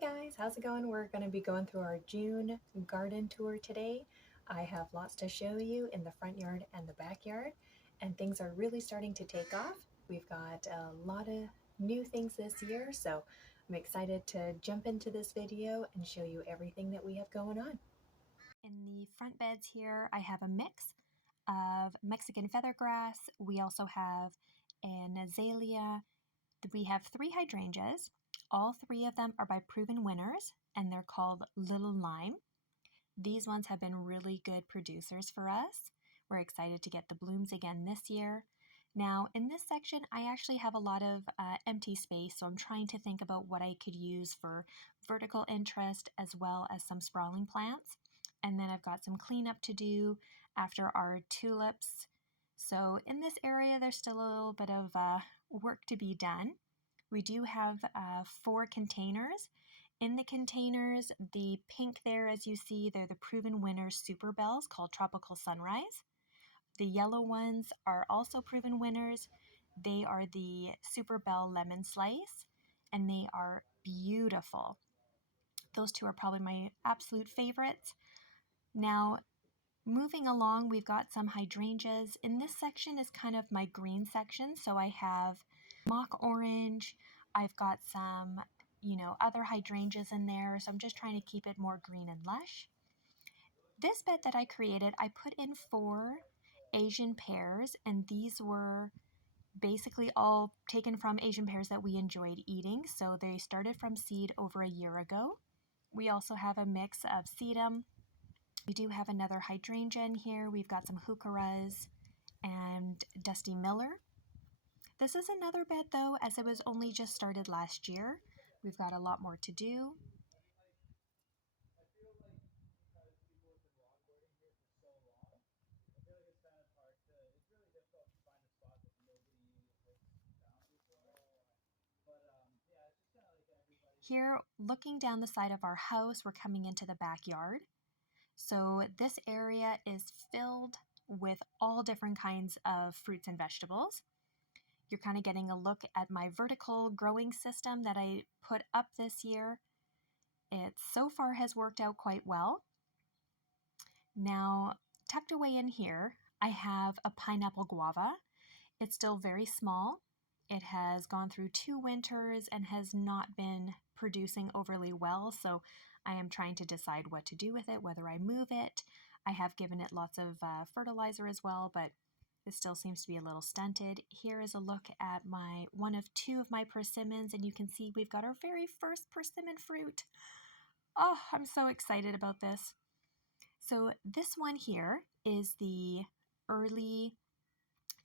guys, how's it going? We're going to be going through our June garden tour today. I have lots to show you in the front yard and the backyard, and things are really starting to take off. We've got a lot of new things this year, so I'm excited to jump into this video and show you everything that we have going on. In the front beds here, I have a mix of Mexican feathergrass. We also have an azalea. We have 3 hydrangeas. All 3 of them are by proven winners, and they're called Little Lime. These ones have been really good producers for us. We're excited to get the blooms again this year. Now, in this section, I actually have a lot of empty space, so I'm trying to think about what I could use for vertical interest as well as some sprawling plants. And then I've got some cleanup to do after our tulips. So in this area, there's still a little bit of work to be done. We do have 4 containers. In the containers, the pink there, as you see, they're the proven winners super bells called Tropical Sunrise. The yellow ones are also proven winners. They are the Super Bell Lemon Slice, and they are beautiful. Those 2 are probably my absolute favorites. Now, moving along, we've got some hydrangeas. In this section is kind of my green section, so I have mock orange. I've got some, other hydrangeas in there, so I'm just trying to keep it more green and lush. This bed that I created, I put in 4 Asian pears, and these were basically all taken from Asian pears that we enjoyed eating, so they started from seed over a year ago. We also have a mix of sedum. We do have another hydrangea in here. We've got some heucheras and Dusty Miller. This is another bed though, as it was only just started last year. We've got a lot more to do. Here, looking down the side of our house, we're coming into the backyard. So this area is filled with all different kinds of fruits and vegetables. You're kind of getting a look at my vertical growing system that I put up this year. It so far has worked out quite well. Now, tucked away in here, I have a pineapple guava. It's still very small. It has gone through 2 winters and has not been producing overly well, so I am trying to decide what to do with it, whether I move it. I have given it lots of fertilizer as well, but it still seems to be a little stunted. Here is a look at one of 2 of my persimmons, and you can see we've got our very first persimmon fruit. Oh, I'm so excited about this. So this one here is the early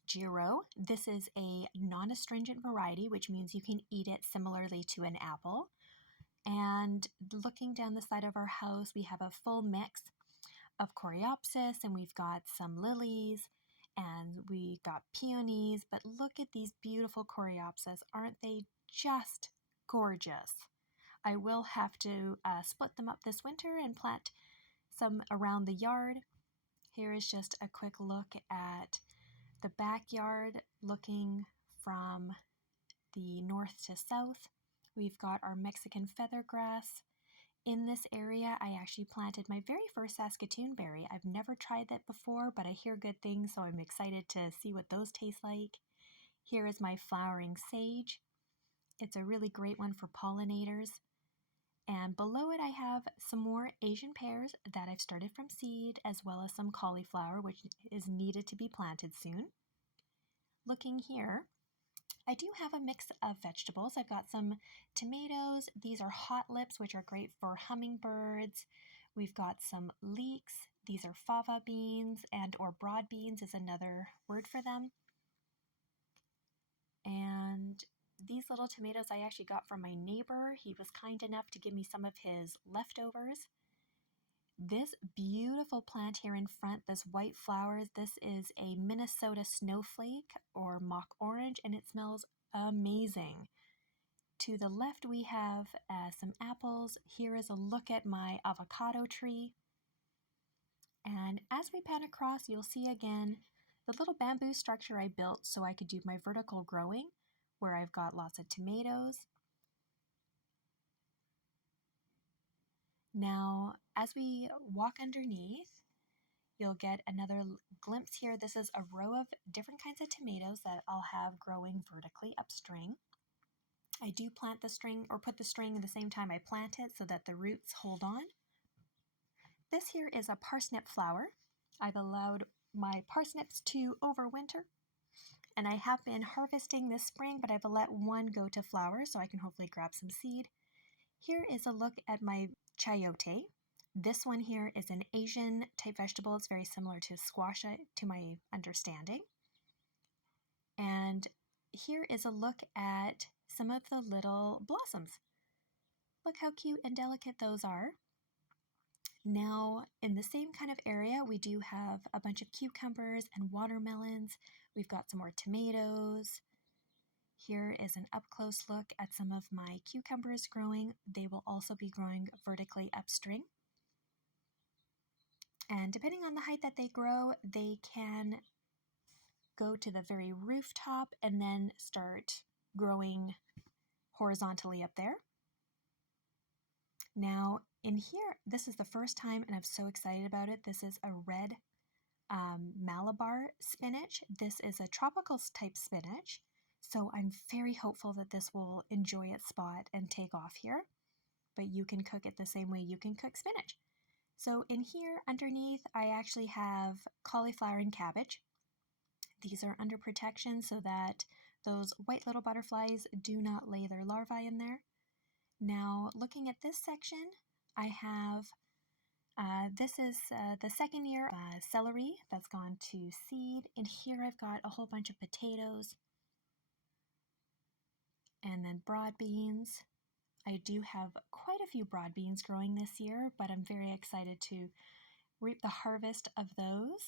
Giro. This is a non-astringent variety, which means you can eat it similarly to an apple. And looking down the side of our house, we have a full mix of coreopsis, and we've got some lilies, and we got peonies. But look at these beautiful coreopsis. Aren't they just gorgeous? I will have to split them up this winter and plant some around the yard. Here is just a quick look at the backyard looking from the north to south. We've got our Mexican feathergrass. In this area, I actually planted my very first Saskatoon berry. I've never tried that before, but I hear good things, so I'm excited to see what those taste like. Here is my flowering sage. It's a really great one for pollinators. And below it, I have some more Asian pears that I've started from seed, as well as some cauliflower, which is needed to be planted soon. Looking here, I do have a mix of vegetables. I've got some tomatoes. These are hot lips, which are great for hummingbirds. We've got some leeks. These are fava beans, and or broad beans is another word for them. And these little tomatoes I actually got from my neighbor. He was kind enough to give me some of his leftovers. This beautiful plant here in front, this white flowers, this is a Minnesota snowflake or mock orange, and it smells amazing. To the left we have some apples. Here is a look at my avocado tree. And as we pan across, you'll see again the little bamboo structure I built so I could do my vertical growing, where I've got lots of tomatoes. Now, as we walk underneath, you'll get another glimpse here. This is a row of different kinds of tomatoes that I'll have growing vertically upstream. I do plant the string or put the string at the same time I plant it so that the roots hold on. This here is a parsnip flower. I've allowed my parsnips to overwinter, and I have been harvesting this spring, but I've let one go to flower so I can hopefully grab some seed. Here is a look at my chayote. This one here is an Asian type vegetable. It's very similar to squash to my understanding. And here is a look at some of the little blossoms. Look how cute and delicate those are. Now, in the same kind of area, we do have a bunch of cucumbers and watermelons. We've got some more tomatoes. Here is an up-close look at some of my cucumbers growing. They will also be growing vertically upstream. And depending on the height that they grow, they can go to the very rooftop and then start growing horizontally up there. Now, in here, this is the first time, and I'm so excited about it. This is a red Malabar spinach. This is a tropical type spinach, so I'm very hopeful that this will enjoy its spot and take off here. But you can cook it the same way you can cook spinach. So in here underneath, I actually have cauliflower and cabbage. These are under protection so that those white little butterflies do not lay their larvae in there. Now, looking at this section, I have, this is the second year celery that's gone to seed. And here I've got a whole bunch of potatoes and then broad beans. I do have quite a few broad beans growing this year, but I'm very excited to reap the harvest of those.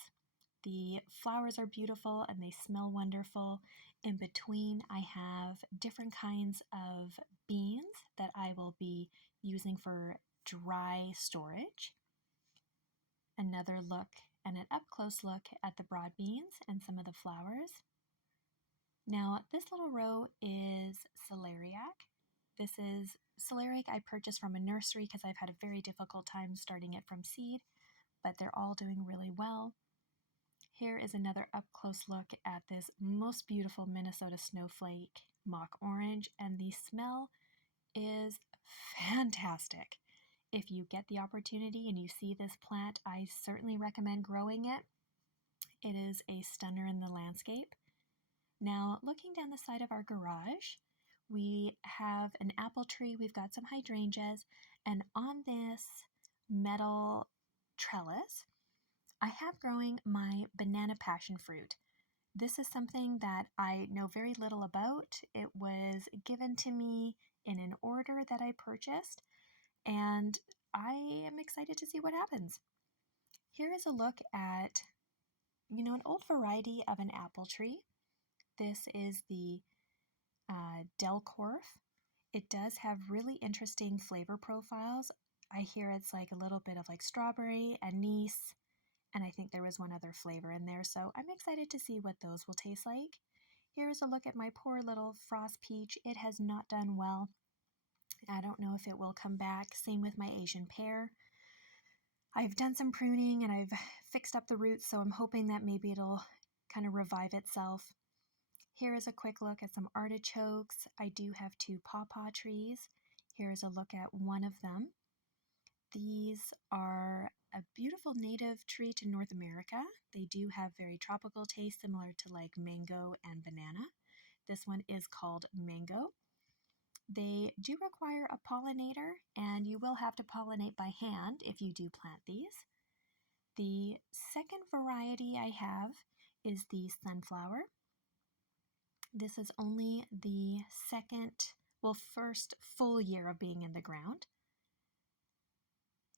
The flowers are beautiful and they smell wonderful. In between, I have different kinds of beans that I will be using for dry storage. Another look and an up-close look at the broad beans and some of the flowers. Now, this little row is celeriac. This is celeriac I purchased from a nursery because I've had a very difficult time starting it from seed, but they're all doing really well. Here is another up-close look at this most beautiful Minnesota snowflake mock orange, and the smell is fantastic. If you get the opportunity and you see this plant, I certainly recommend growing it. It is a stunner in the landscape. Now, looking down the side of our garage, we have an apple tree, we've got some hydrangeas, and on this metal trellis, I have growing my banana passion fruit. This is something that I know very little about. It was given to me in an order that I purchased, and I am excited to see what happens. Here is a look at, an old variety of an apple tree. This is the Delcorf. It does have really interesting flavor profiles. I hear it's like a little bit of like strawberry, anise, and I think there was one other flavor in there, so I'm excited to see what those will taste like. Here's a look at my poor little frost peach. It has not done well. I don't know if it will come back. Same with my Asian pear. I've done some pruning and I've fixed up the roots, so I'm hoping that maybe it'll kind of revive itself. Here is a quick look at some artichokes. I do have 2 pawpaw trees. Here's a look at one of them. These are a beautiful native tree to North America. They do have very tropical taste, similar to like mango and banana. This one is called mango. They do require a pollinator, and you will have to pollinate by hand if you do plant these. The second variety I have is the sunflower. This is only the first full year of being in the ground.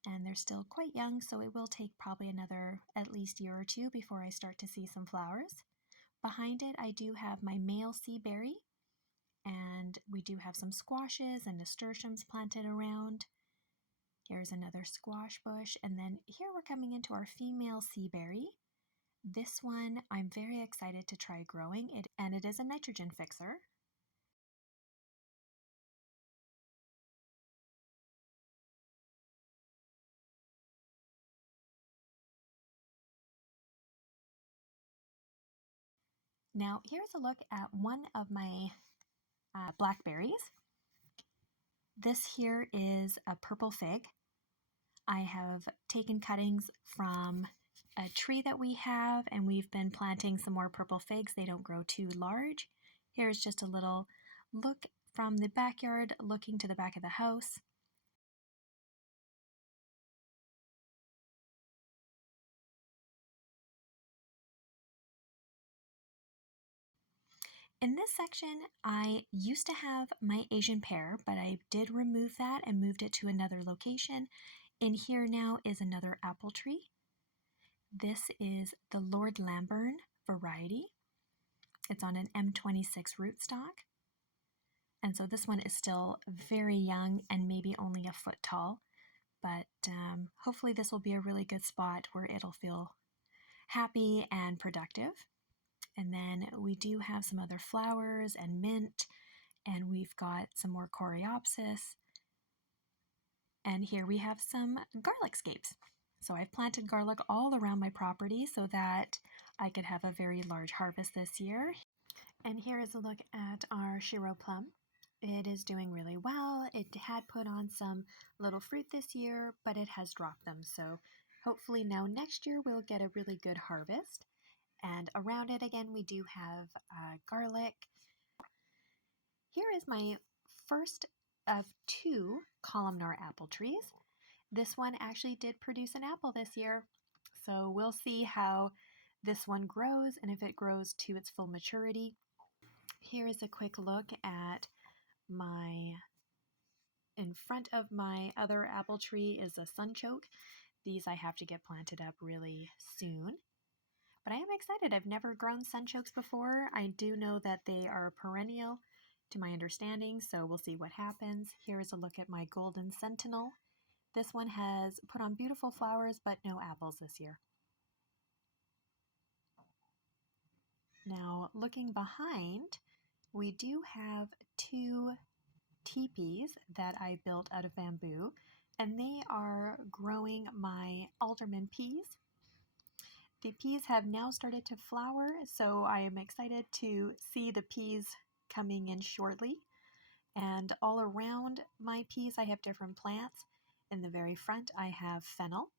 And they're still quite young, so it will take probably another at least year or 2 before I start to see some flowers. Behind it, I do have my male sea berry, and we do have some squashes and nasturtiums planted around. Here's another squash bush, and then here we're coming into our female sea berry. This one I'm very excited to try growing, and it is a nitrogen fixer. Now here's a look at one of my blackberries. This here is a purple fig. I have taken cuttings from a tree that we have, and we've been planting some more purple figs. They don't grow too large. Here's just a little look from the backyard looking to the back of the house. In this section, I used to have my Asian pear, but I did remove that and moved it to another location. In here now is another apple tree. This is the Lord Lamburn variety. It's on an M26 rootstock. And so this one is still very young and maybe only a foot tall, but hopefully this will be a really good spot where it'll feel happy and productive. And then we do have some other flowers and mint, and we've got some more coreopsis. And here we have some garlic scapes. So I've planted garlic all around my property so that I could have a very large harvest this year. And here is a look at our Shiro plum. It is doing really well. It had put on some little fruit this year, but it has dropped them. So hopefully now next year we'll get a really good harvest. And around it again, we do have garlic. Here is my first of 2 columnar apple trees. This one actually did produce an apple this year. So we'll see how this one grows and if it grows to its full maturity. Here is a quick look at in front of my other apple tree is a sunchoke. These I have to get planted up really soon. But I am excited. I've never grown sunchokes before. I do know that they are perennial to my understanding, so we'll see what happens. Here is a look at my golden sentinel. This one has put on beautiful flowers, but no apples this year. Now, looking behind, we do have 2 teepees that I built out of bamboo, and they are growing my alderman peas. The peas have now started to flower, so I am excited to see the peas coming in shortly. And all around my peas, I have different plants. In the very front, I have fennel.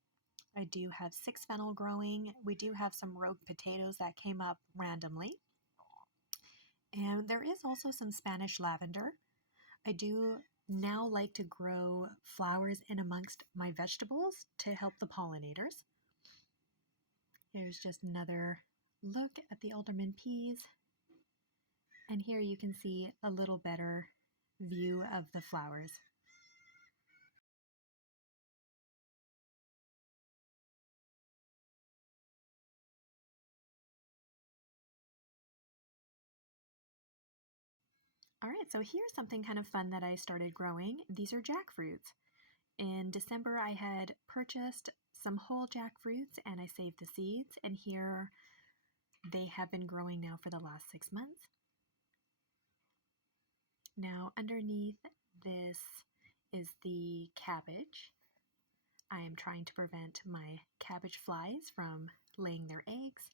I do have 6 fennel growing. We do have some rogue potatoes that came up randomly. And there is also some Spanish lavender. I do now like to grow flowers in amongst my vegetables to help the pollinators. Here's just another look at the alderman peas. And here you can see a little better view of the flowers. All right, so here's something kind of fun that I started growing. These are jackfruits. In December, I had purchased some whole jackfruits and I saved the seeds, and here they have been growing now for the last 6 months. Now, underneath this is the cabbage. I am trying to prevent my cabbage flies from laying their eggs.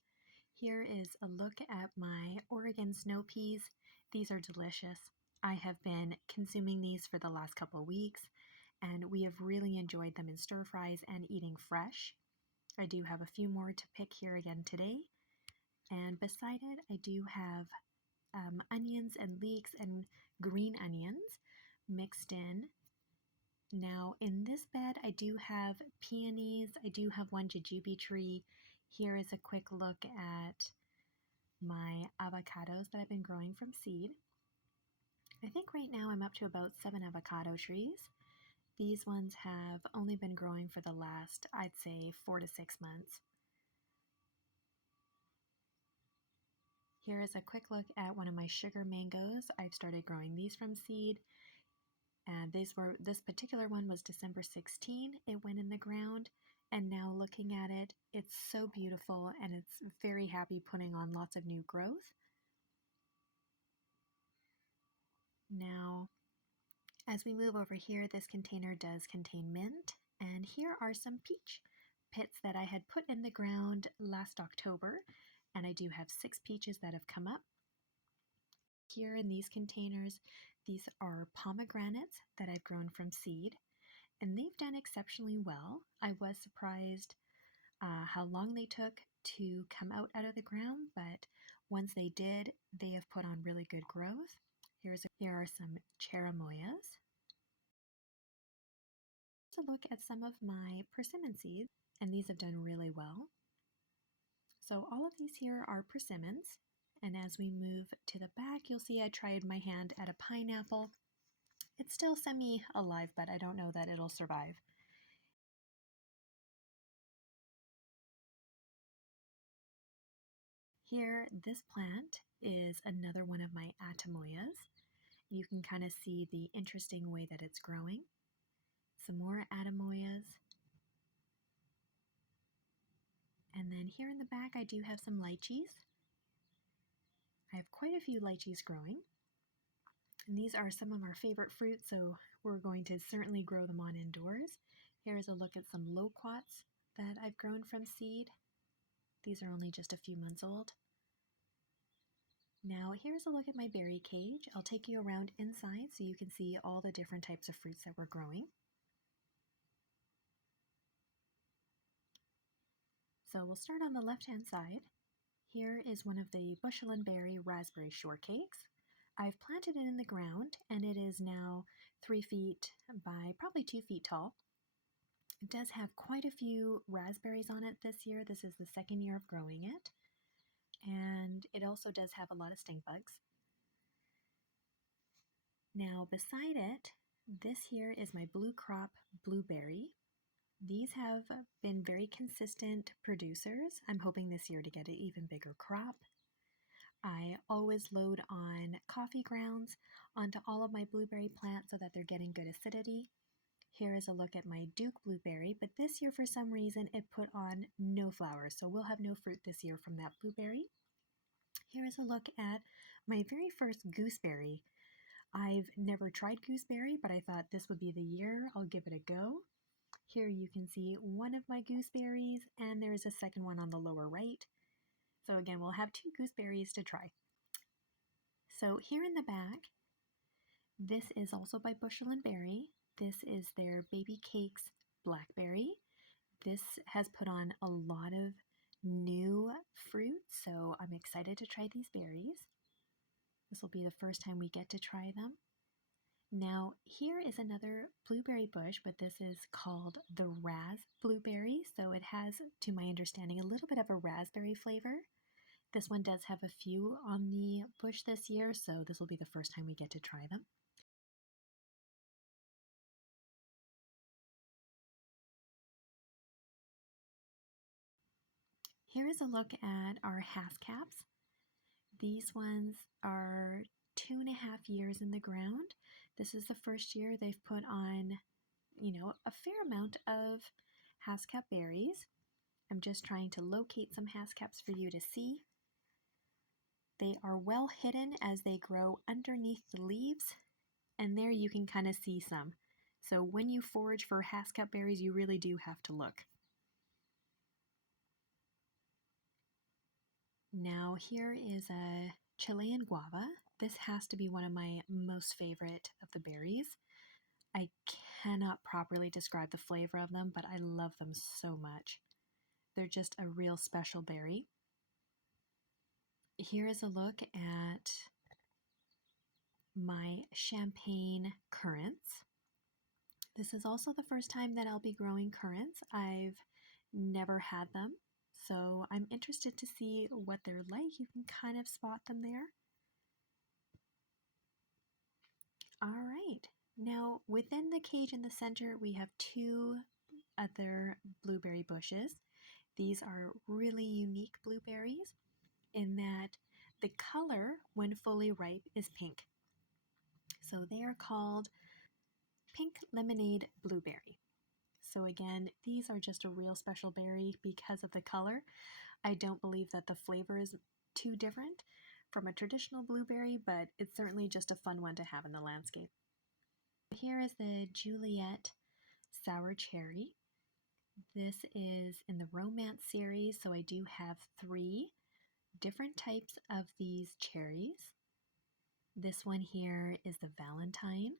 Here is a look at my Oregon snow peas. These are delicious. I have been consuming these for the last couple of weeks, and we have really enjoyed them in stir fries and eating fresh. I do have a few more to pick here again today. And beside it, I do have onions and leeks and green onions mixed in. Now in this bed, I do have peonies. I do have one jujube tree. Here is a quick look at my avocados that I've been growing from seed. I think right now I'm up to about 7 avocado trees. These ones have only been growing for the last, I'd say, 4 to 6 months. Here is a quick look at one of my sugar mangoes. I've started growing these from seed. And this particular one was December 16. It went in the ground, and now looking at it, it's so beautiful and it's very happy putting on lots of new growth. Now, as we move over here, this container does contain mint, and here are some peach pits that I had put in the ground last October, and I do have 6 peaches that have come up. Here in these containers, these are pomegranates that I've grown from seed, and they've done exceptionally well. I was surprised how long they took to come out of the ground, but once they did, they have put on really good growth. Here are some cherimoyas. To look at some of my persimmon seeds, and these have done really well. So all of these here are persimmons, and as we move to the back, you'll see I tried my hand at a pineapple. It's still semi-alive, but I don't know that it'll survive. Here, this plant is another one of my atamoyas. You can kind of see the interesting way that it's growing. Some more atamoyas. And then here in the back, I do have some lychees. I have quite a few lychees growing. And these are some of our favorite fruits, so we're going to certainly grow them on indoors. Here's a look at some loquats that I've grown from seed. These are only just a few months old. Now here's a look at my berry cage. I'll take you around inside so you can see all the different types of fruits that we're growing. So we'll start on the left-hand side. Here is one of the bushel and berry raspberry shortcakes. I've planted it in the ground and it is now 3 feet by probably 2 feet tall. It does have quite a few raspberries on it this year. This is the second year of growing it. And it also does have a lot of stink bugs. Now beside it, this here is my blue crop blueberry. These have been very consistent producers. I'm hoping this year to get an even bigger crop. I always load on coffee grounds onto all of my blueberry plants so that they're getting good acidity. Here is a look at my Duke blueberry, but this year for some reason it put on no flowers, so we'll have no fruit this year from that blueberry. Here is a look at my very first gooseberry. I've never tried gooseberry, but I thought this would be the year. I'll give it a go. Here you can see one of my gooseberries, and there's a second one on the lower right. So again, we'll have 2 gooseberries to try. So here in the back, this is also by Bushel and Berry. This is their Baby Cakes Blackberry. This has put on a lot of new fruit, so I'm excited to try these berries. This will be the first time we get to try them. Now, here is another blueberry bush, but this is called the Raz Blueberry, so it has, to my understanding, a little bit of a raspberry flavor. This one does have a few on the bush this year, so this will be the first time we get to try them. Here is a look at our Haskell's. These ones are 2.5 years in the ground. This is the first year they've put on, a fair amount of Haskell berries. I'm just trying to locate some Haskells for you to see. They are well hidden as they grow underneath the leaves, and there you can kind of see some. So when you forage for Haskell berries, you really do have to look. Now here is a Chilean guava. This has to be one of my most favorite of the berries. I cannot properly describe the flavor of them, but I love them so much. They're just a real special berry. Here is a look at my champagne currants. This is also the first time that I'll be growing currants. I've never had them, so I'm interested to see what they're like. You can kind of spot them there. All right, now within the cage in the center, we have 2 other blueberry bushes. These are really unique blueberries in that the color, when fully ripe, is pink. So they are called pink lemonade blueberry. So again, these are just a real special berry because of the color. I don't believe that the flavor is too different from a traditional blueberry, but it's certainly just a fun one to have in the landscape. Here is the Juliet Sour Cherry. This is in the Romance series, so I do have 3. different types of these cherries. This one here is the Valentine.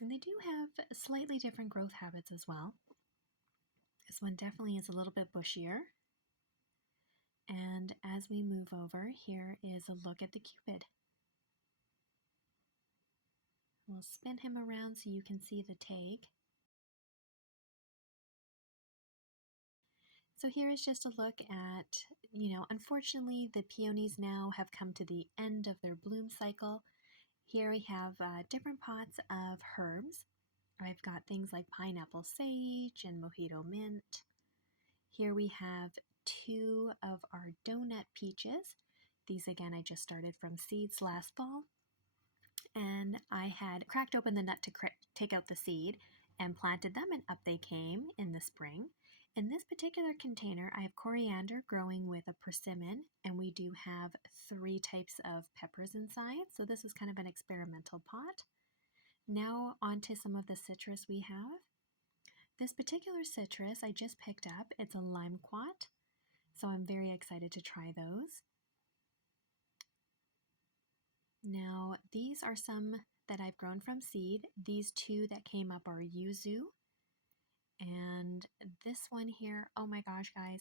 And they do have slightly different growth habits as well. This one definitely is a little bit bushier. And as we move over, here is a look at the Cupid. We'll spin him around so you can see the tag. So here is just a look at, unfortunately the peonies now have come to the end of their bloom cycle. Here we have different pots of herbs. I've got things like pineapple sage and mojito mint. Here we have 2 of our donut peaches. These again I just started from seeds last fall. And I had cracked open the nut to take out the seed and planted them, and up they came in the spring. In this particular container, I have coriander growing with a persimmon, and we do have 3 types of peppers inside. So this is kind of an experimental pot. Now onto some of the citrus we have. This particular citrus I just picked up. It's a limequat, so I'm very excited to try those. Now, these are some that I've grown from seed. These 2 that came up are yuzu. And this one here, oh my gosh, guys,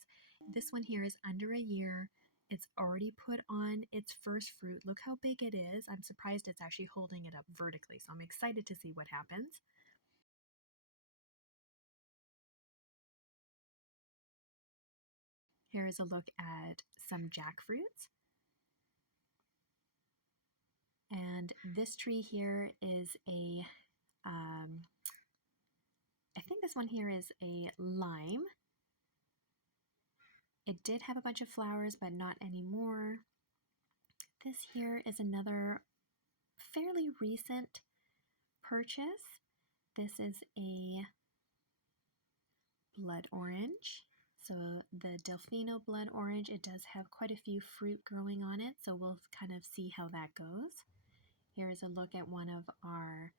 this one here is under a year. It's already put on its first fruit. Look how big it is. I'm surprised it's actually holding it up vertically, so I'm excited to see what happens. Here is a look at some jackfruits. And this tree here is I think this one here is a lime. It did have a bunch of flowers, but not anymore. This here is another fairly recent purchase. This is a blood orange. So the Delfino blood orange, it does have quite a few fruit growing on it, so we'll kind of see how that goes. Here's a look at one of our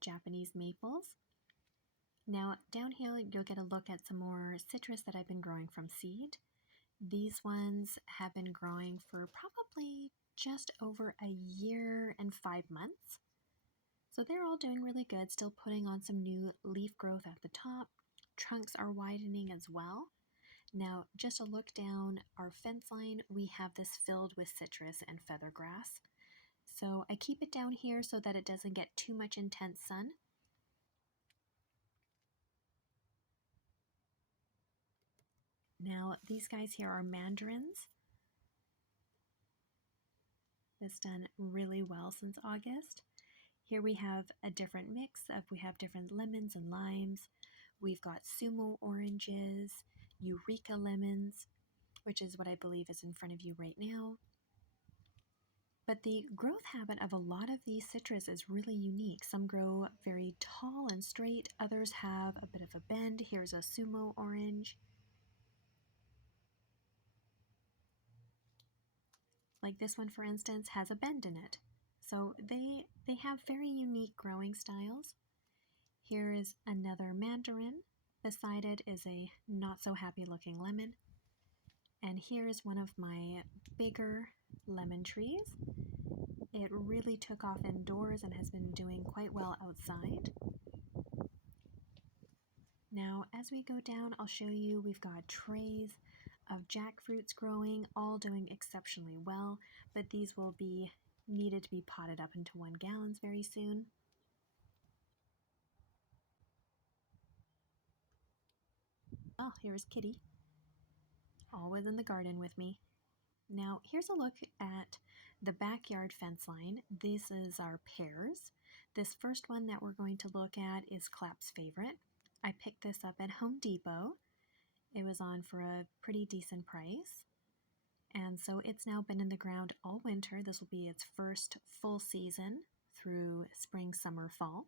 Japanese maples. Now down here you'll get a look at some more citrus that I've been growing from seed. These ones have been growing for probably just over a year and 5 months. So they're all doing really good, still putting on some new leaf growth at the top. Trunks are widening as well. Now, just a look down our fence line, we have this filled with citrus and feathergrass. So I keep it down here so that it doesn't get too much intense sun. Now, these guys here are mandarins. It's done really well since August. Here we have a different mix of, we have different lemons and limes. We've got sumo oranges, eureka lemons, which is what I believe is in front of you right now. But the growth habit of a lot of these citrus is really unique. Some grow very tall and straight, others have a bit of a bend. Here's a sumo orange. Like this one, for instance, has a bend in it. So they have very unique growing styles. Here is another mandarin. Beside it is a not so happy looking lemon. And here is one of my bigger lemon trees. It really took off indoors and has been doing quite well outside. Now, as we go down, I'll show you we've got trays of jackfruits growing, all doing exceptionally well, but these will be needed to be potted up into 1 gallons very soon. Oh, here's Kitty, always in the garden with me. Now, here's a look at the backyard fence line. This is our pears. This first one that we're going to look at is Clap's favorite. I picked this up at Home Depot. It was on for a pretty decent price. And so it's now been in the ground all winter. This will be its first full season through spring, summer, fall.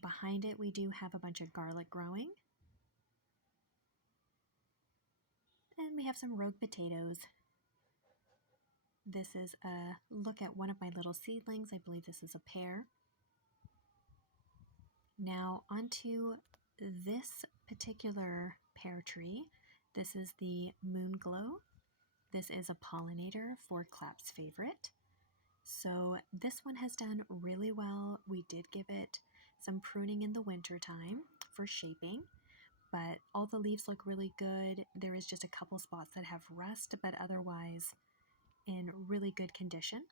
Behind it, we do have a bunch of garlic growing. And we have some rogue potatoes. This is a look at one of my little seedlings. I believe this is a pear. Now onto this particular pear tree. This is the Moon Glow. This is a pollinator for Clap's favorite. So this one has done really well. We did give it some pruning in the winter time for shaping, but all the leaves look really good. There is just a couple spots that have rust, but otherwise in really good condition.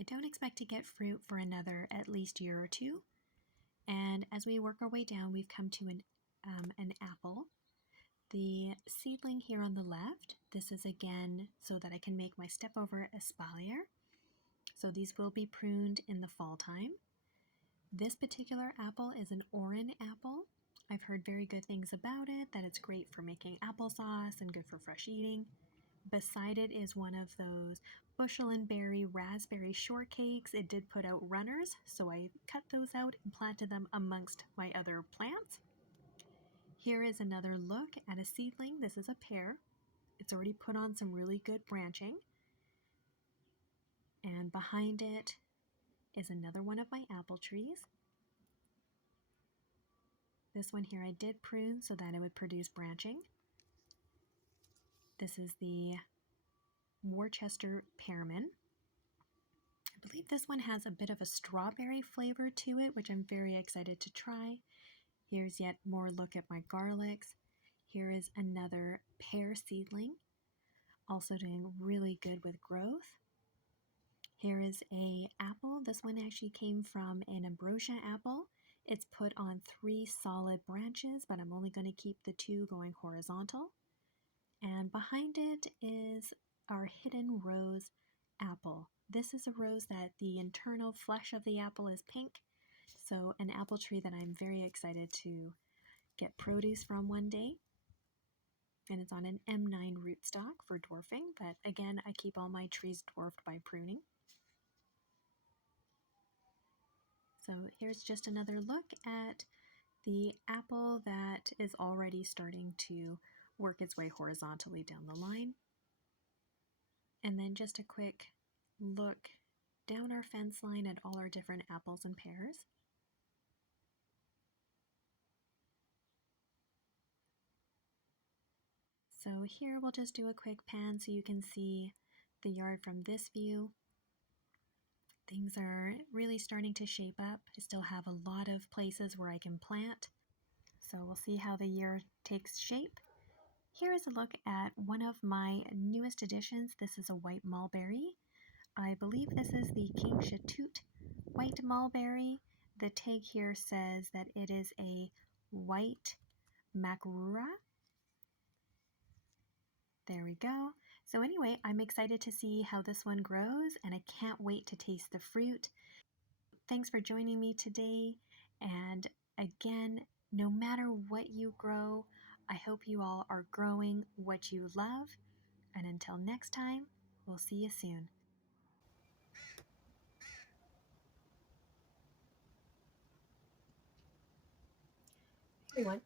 I don't expect to get fruit for another at least year or two. And as we work our way down, we've come to an apple. The seedling here on the left, this is again so that I can make my step over espalier. So these will be pruned in the fall time. This particular apple is an Oran apple. I've heard very good things about it, that it's great for making applesauce and good for fresh eating. Beside it is one of those bushel and berry raspberry shortcakes. It did put out runners, so I cut those out and planted them amongst my other plants. Here is another look at a seedling. This is a pear. It's already put on some really good branching. And behind it is another one of my apple trees. This one here I did prune so that it would produce branching. This is the Worcester pearmain. I believe this one has a bit of a strawberry flavor to it, which I'm very excited to try. Here's yet more look at my garlics. Here is another pear seedling, also doing really good with growth. Here is a apple. This one actually came from an ambrosia apple. It's put on 3 solid branches, but I'm only going to keep the 2 going horizontal. And behind it is our hidden rose apple. This is a rose that the internal flesh of the apple is pink. So an apple tree that I'm very excited to get produce from one day. And it's on an M9 rootstock for dwarfing, but again, I keep all my trees dwarfed by pruning. So here's just another look at the apple that is already starting to work its way horizontally down the line. And then just a quick look down our fence line at all our different apples and pears. So here we'll just do a quick pan so you can see the yard from this view. Things are really starting to shape up. I still have a lot of places where I can plant. So we'll see how the year takes shape. Here is a look at one of my newest additions. This is a white mulberry. I believe this is the King Shatut white mulberry. The tag here says that it is a white macrura. There we go. So anyway, I'm excited to see how this one grows, and I can't wait to taste the fruit. Thanks for joining me today. And again, no matter what you grow, I hope you all are growing what you love. And until next time, we'll see you soon. Everyone.